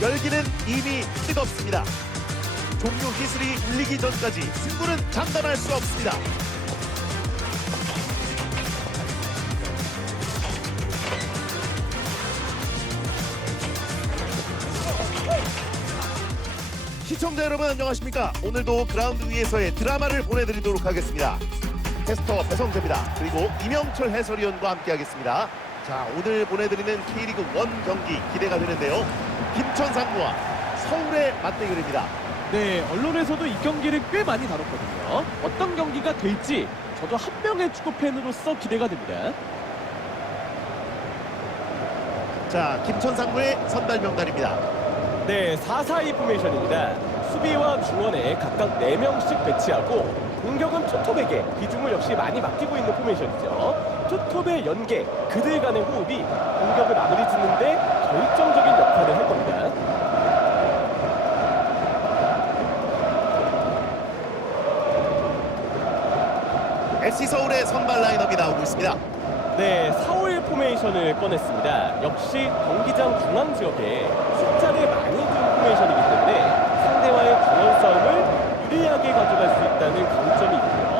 열기는 이미 뜨겁습니다. 종료 휘슬이 울리기 전까지 승부는 장담할 수 없습니다. 시청자 여러분 안녕하십니까? 오늘도 그라운드 위에서의 드라마를 보내드리도록 하겠습니다. 캐스터 배성재입니다. 그리고 이명철 해설위원과 함께하겠습니다. 자 오늘 보내드리는 K리그 1 경기 기대가 되는데요. 김천 상무와 서울의 맞대결입니다. 네, 언론에서도 이 경기를 꽤 많이 다뤘거든요. 어떤 경기가 될지 저도 한 명의 축구 팬으로서 기대가 됩니다. 자 김천 상무의 선발 명단입니다. 네, 4-4-2 포메이션입니다. 수비와 중원에 각각 4명씩 배치하고 공격은 투톱에게 비중을 역시 많이 맡기고 있는 포메이션이죠. 투톱의 연계, 그들 간의 호흡이 공격을 마무리 짓는데 결정적인 역할을 할 겁니다. FC 서울의 선발 라인업이 나오고 있습니다. 네, 4-5-1 포메이션을 꺼냈습니다. 역시 경기장 중앙 지역에 숫자를 많이 둔 포메이션이기 때문에 상대와의 중원 싸움을 유리하게 가져갈 수 있다는 강점이 있고요.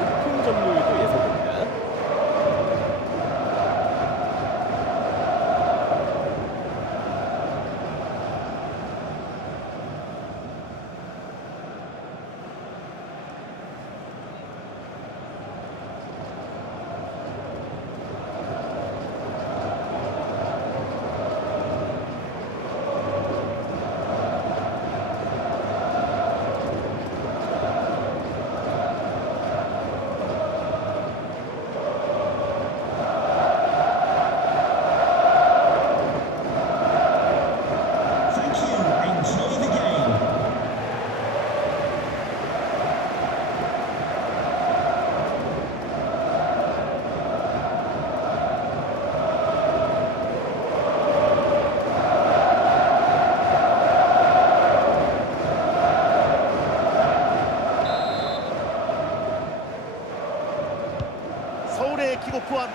높은 점유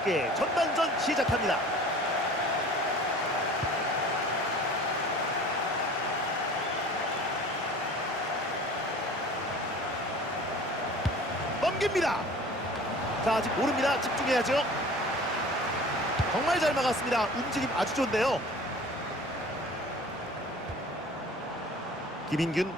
함께 전반전 시작합니다. 넘깁니다. 자 아직 모릅니다. 집중해야죠. 정말 잘 막았습니다. 움직임 아주 좋네요. 김인균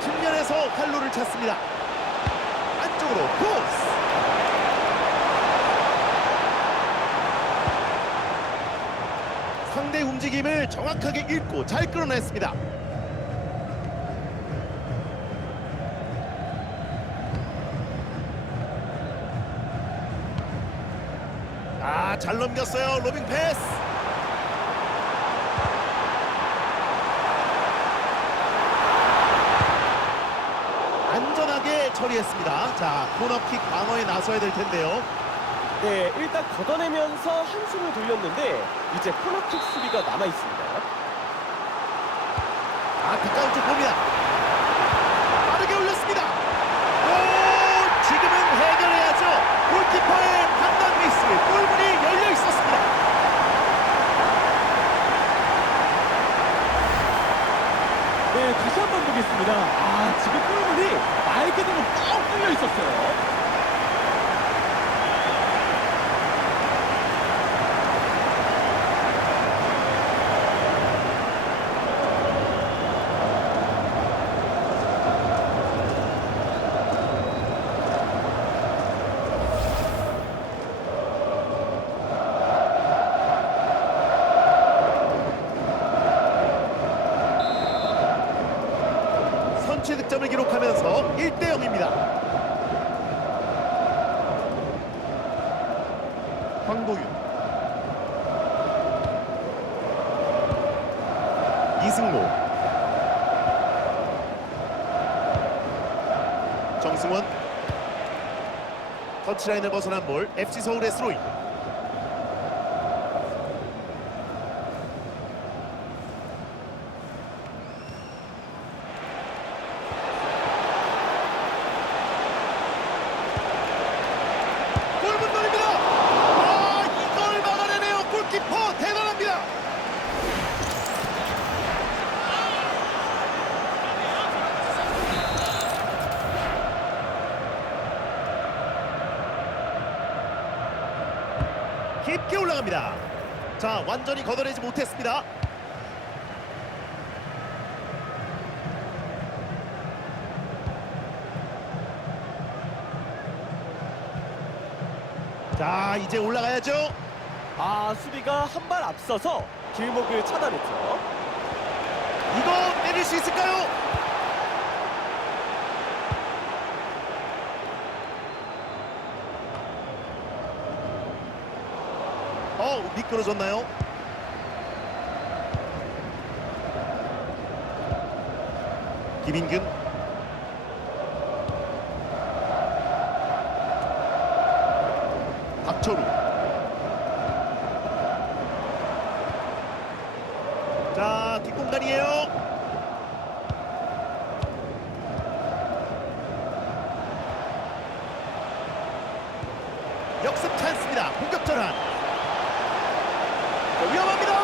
측면에서 칼로를 찾습니다. 안쪽으로 코스. 상대 움직임을 정확하게 읽고 잘 끌어냈습니다. 아, 잘 넘겼어요. 로빙 패스. 안전하게 처리했습니다. 자, 코너킥 방어에 나서야 될 텐데요. 네, 일단 걷어내면서 한숨을 돌렸는데 이제 코너킥 수비가 남아 있습니다. 아, 가까운 쪽 봅니다. 빠르게 올렸습니다. 오, 지금은 해결해야죠. 골키퍼의 판단 미스. 골문이 열려 있었습니다. 네, 다시 한 번 보겠습니다. 아, 지금 골문이 말 그대로 뻥 뚫려 있었어요. 득점을 기록하면서 1대 0입니다. 황보윤. 이승모. 정승원. 터치라인을 벗어난 볼 FC 서울의 스로인 깊게 올라갑니다. 자, 완전히 걷어내지 못했습니다. 자, 이제 올라가야죠. 아 수비가 한 발 앞서서 길목을 차단했죠. 이거 때릴 수 있을까요? 어, 미끄러졌나요? 김인균 박철우 자 뒷공간이에요 역습 찬스입니다 공격 전환 자, 위험합니다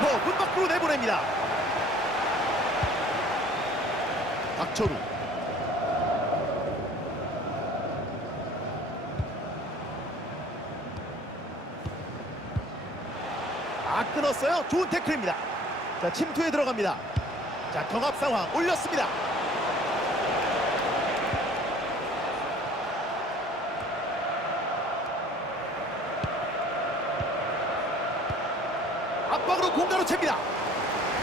골키퍼 문 밖으로 내보냅니다. 박철우. 아 끊었어요. 좋은 태클입니다. 자 침투에 들어갑니다. 자 경합 상황 올렸습니다 압박으로 공가로 챕니다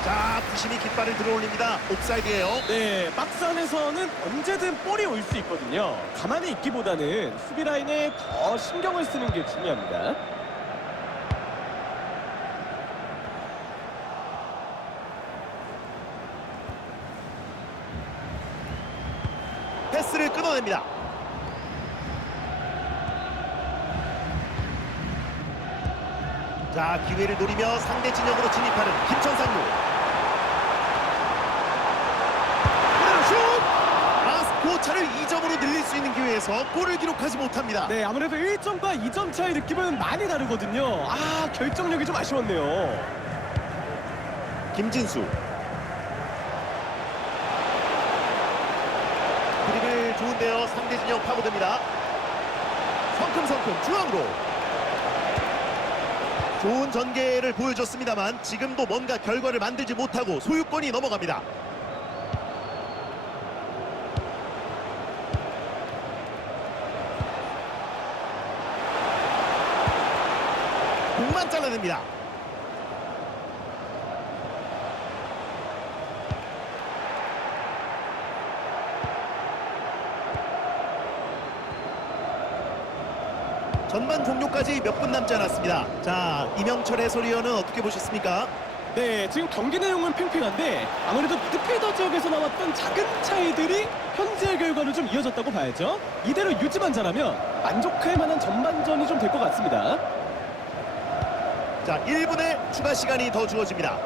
자 부심이 깃발을 들어올립니다 옵사이드예요 네, 박스 안에서는 언제든 볼이 올 수 있거든요. 가만히 있기보다는 수비 라인에 더 신경을 쓰는 게 중요합니다. 패스를 끊어냅니다 자 기회를 노리며 상대 진영으로 진입하는 김천상무 그대로 슛! 아 스코어차를 2점으로 늘릴 수 있는 기회에서 골을 기록하지 못합니다. 네, 아무래도 1점과 2점 차의 느낌은 많이 다르거든요. 아, 결정력이 좀 아쉬웠네요. 김진수. 드리블 좋은데요. 상대 진영 파고듭니다. 성큼성큼 중앙으로. 좋은 전개를 보여줬습니다만 지금도 뭔가 결과를 만들지 못하고 소유권이 넘어갑니다 공만 잘라냅니다 전반 종료까지 몇 분 남지 않았습니다. 자, 이명철 해설위원은 어떻게 보셨습니까? 네, 지금 경기 내용은 팽팽한데 아무래도 미드필더 지역에서 나왔던 작은 차이들이 현재의 결과로 좀 이어졌다고 봐야죠. 이대로 유지만 잘하면 만족할 만한 전반전이 좀 될 것 같습니다. 자, 1분의 추가 시간이 더 주어집니다.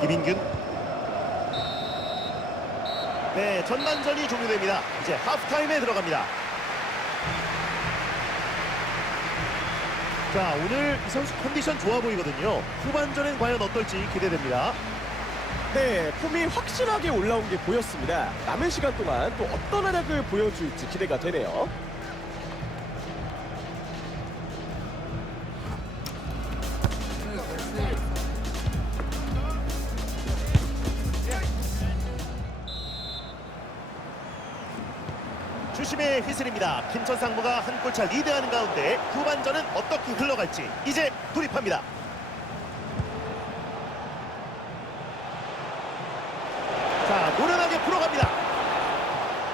김인균. 네, 전반전이 종료됩니다. 이제 하프타임에 들어갑니다. 자, 오늘 이 선수 컨디션 좋아 보이거든요. 후반전엔 과연 어떨지 기대됩니다. 네, 폼이 확실하게 올라온 게 보였습니다. 남은 시간 동안 또 어떤 활약을 보여줄지 기대가 되네요. 주심의 휘슬입니다. 김천상무가 한 골차 리드하는 가운데 후반전은 어떻게 흘러갈지 이제 돌입합니다. 자, 노련하게 풀어갑니다.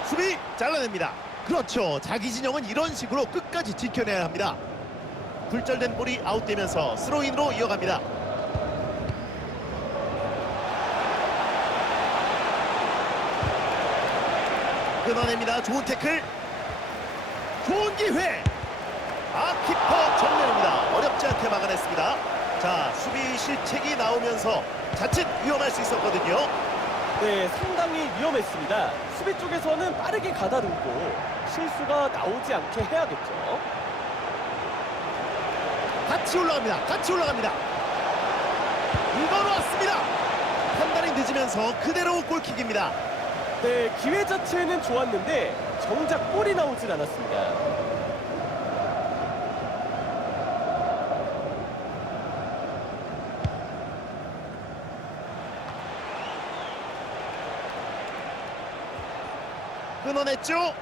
수비 잘라냅니다. 그렇죠. 자기 진영은 이런 식으로 끝까지 지켜내야 합니다. 굴절된 볼이 아웃되면서 스로인으로 이어갑니다. 끊어냅니다. 좋은 태클. 좋은 기회. 아 키퍼 정면입니다. 어렵지 않게 막아냈습니다. 자 수비 실책이 나오면서 자칫 위험할 수 있었거든요. 네, 상당히 위험했습니다. 수비 쪽에서는 빠르게 가다듬고 실수가 나오지 않게 해야겠죠. 같이 올라갑니다. 같이 올라갑니다. 이거로 왔습니다. 판단이 늦으면서 그대로 골킥입니다. 네, 기회 자체는 좋았는데 정작 골이 나오질 않았습니다. 끊어냈죠.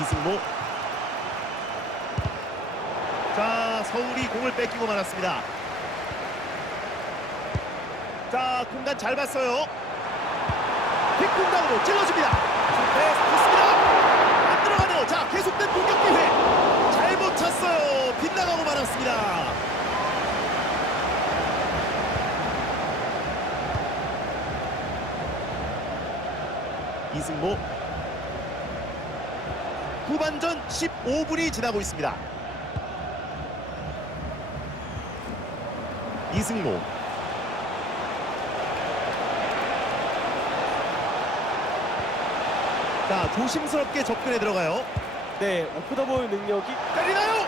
이승모. 자 서울이 공을 뺏기고 말았습니다. 자 공간 잘 봤어요. 뒷공간으로 찔러줍니다. 패스 좋습니다. 안 들어가네요. 자 계속된 공격 기회. 잘못 찼어요. 빗나가고 말았습니다. 이승모 후반전 15분이 지나고 있습니다. 이승모 자 조심스럽게 접근해 들어가요. 네, 오프더볼 능력이 때리나요?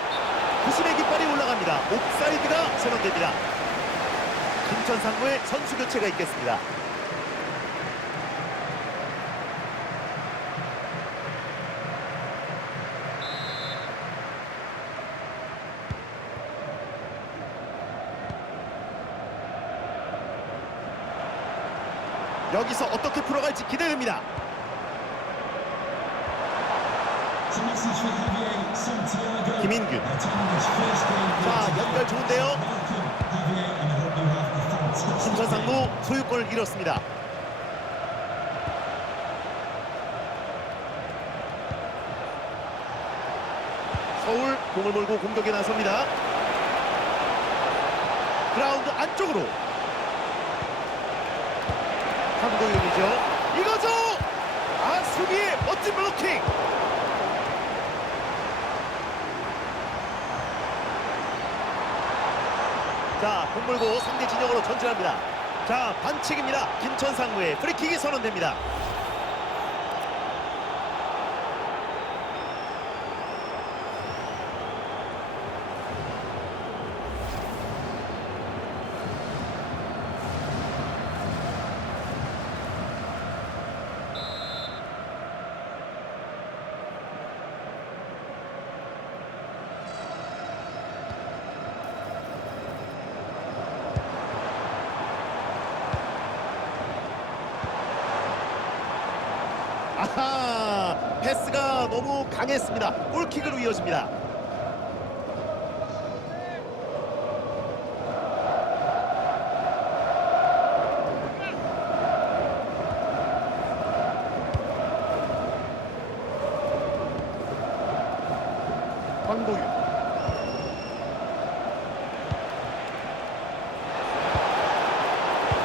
구심의 깃발이 올라갑니다. 옵사이드가 선언됩니다. 김천 상무의 선수 교체가 있겠습니다. 여기서 어떻게 풀어갈지 기대됩니다. 김인균. 자 연결 좋은데요. Welcome, Javier, and I hope you have a fantastic 김천 상무 소유권을 잃었습니다. 서울 공을 몰고 공격에 나섭니다. 그라운드 안쪽으로 한도윤이죠. 이거죠. 아 수비의 멋진 블로킹. 자, 공 몰고 상대 진영으로 전진합니다. 자, 반칙입니다. 김천 상무의 프리킥이 선언됩니다. 아하, 패스가 너무 강했습니다. 골킥으로 이어집니다. 황보윤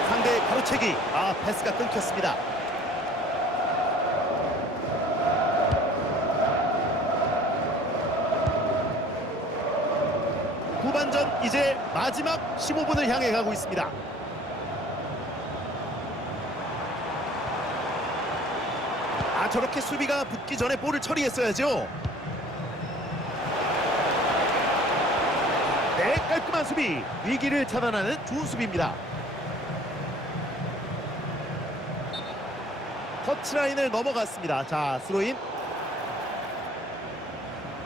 상대 가로채기 아 패스가 끊겼습니다 마지막 15분을 향해 가고 있습니다. 아 저렇게 수비가 붙기 전에 볼을 처리했어야죠. 네 깔끔한 수비. 위기를 차단하는 좋은 수비입니다. 터치라인을 넘어갔습니다. 자 스로인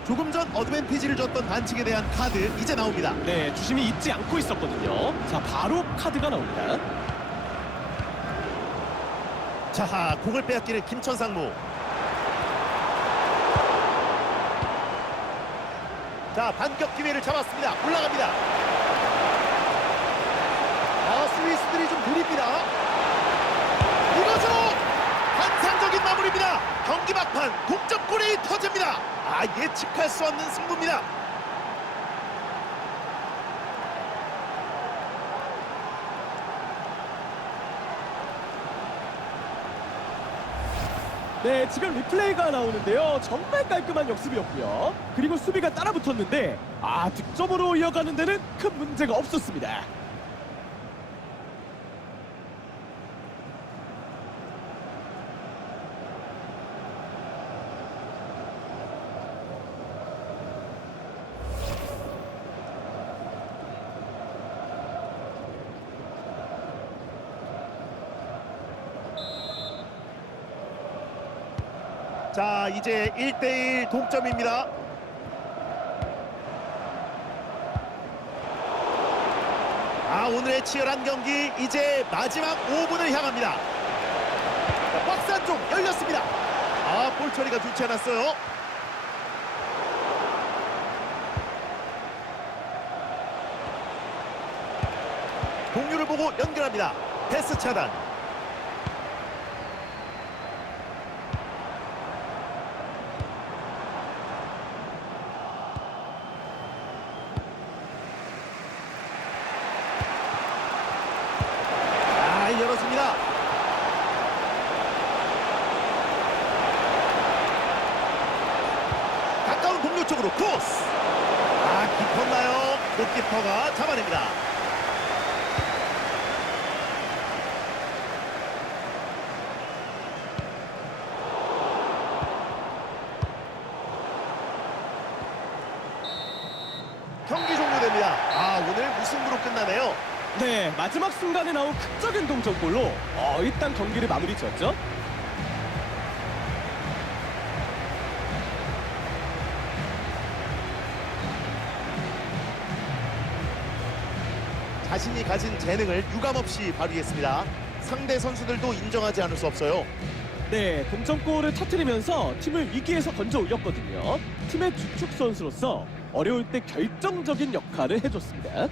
조금 전 어드밴티지를 줬던 반칙에 대한 카드 이제 나옵니다. 네, 주심이 잊지 않고 있었거든요. 자, 바로 카드가 나옵니다. 자 공을 빼앗기는 김천 상무. 자 반격 기회를 잡았습니다. 올라갑니다. 아 스위스들이 좀 느립니다. 이거죠 환상적인 마무리입니다. 경기 막판 동점골이 터집니다 아 예측할 수 없는 승부입니다 네, 지금 리플레이가 나오는데요. 정말 깔끔한 역습이었고요. 그리고 수비가 따라 붙었는데 아, 득점으로 이어가는 데는 큰 문제가 없었습니다. 이제 1대1 동점입니다. 아, 오늘의 치열한 경기 이제 마지막 5분을 향합니다. 자, 박스 안쪽 열렸습니다. 아, 볼 처리가 좋지 않았어요. 동료를 보고 연결합니다. 패스 차단. 아, 열었습니다. 가까운 동료 쪽으로 크로스. 아, 깊었나요? 골키퍼가 잡아냅니다. 경기 종료됩니다. 아, 오늘 무승부로 끝나네요. 네, 마지막 순간에 나온 극적인 동점골로 어, 일단 경기를 마무리 지었죠. 자신이 가진 재능을 유감없이 발휘했습니다. 상대 선수들도 인정하지 않을 수 없어요. 네, 동점골을 터뜨리면서 팀을 위기에서 건져 올렸거든요. 팀의 주축 선수로서 어려울 때 결정적인 역할을 해줬습니다.